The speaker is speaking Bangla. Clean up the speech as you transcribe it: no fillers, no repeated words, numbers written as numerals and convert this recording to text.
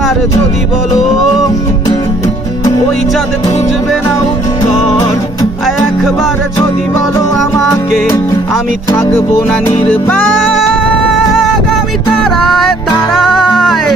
একবার যদি বলো ওই চাঁদ খুঁজবে না উত্তর, একবার যদি বলো আমাকে আমি থাকবো না নির্বাক। আমি তারায় তারায়